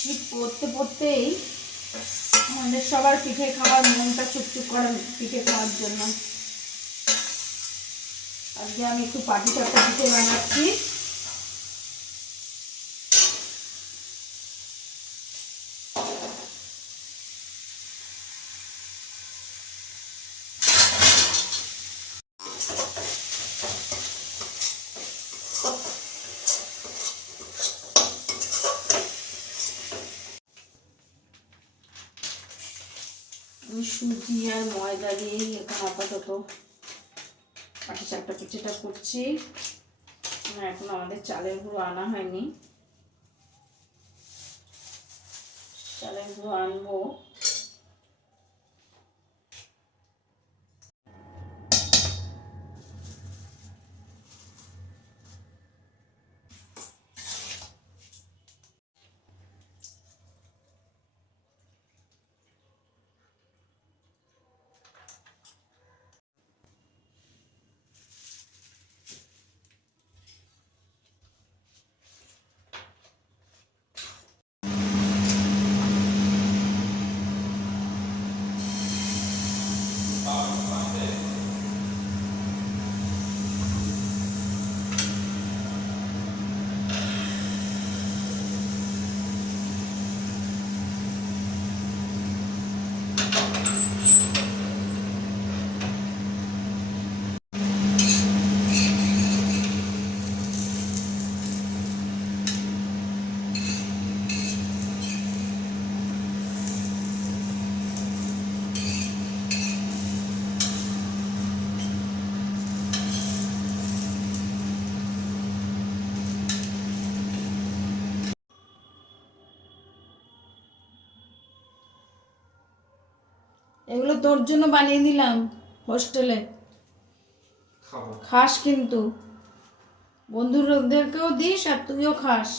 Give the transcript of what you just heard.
শীত পড়তে পড়তেই আমাদের সবার পিঠে খাওয়ার মনটা চুপচুপ করে পিঠে খাওয়ার জন্য। আজকে আমি একটু পাটিসাপটা পিঠে বানাচ্ছি। সুজি আর ময়দা দিয়েই এখন আপাতত পাটিসাপটা পিঠেটা করছি। এখন আমাদের চালের গুঁড়ো আনা হয়নি, চালের গুঁড়ো আনবো। এগুলো তোর জন্য বানিয়ে দিলাম, হোস্টেলে খাস কিন্তু, বন্ধুদেরকেও দিস আর তুইও খাস।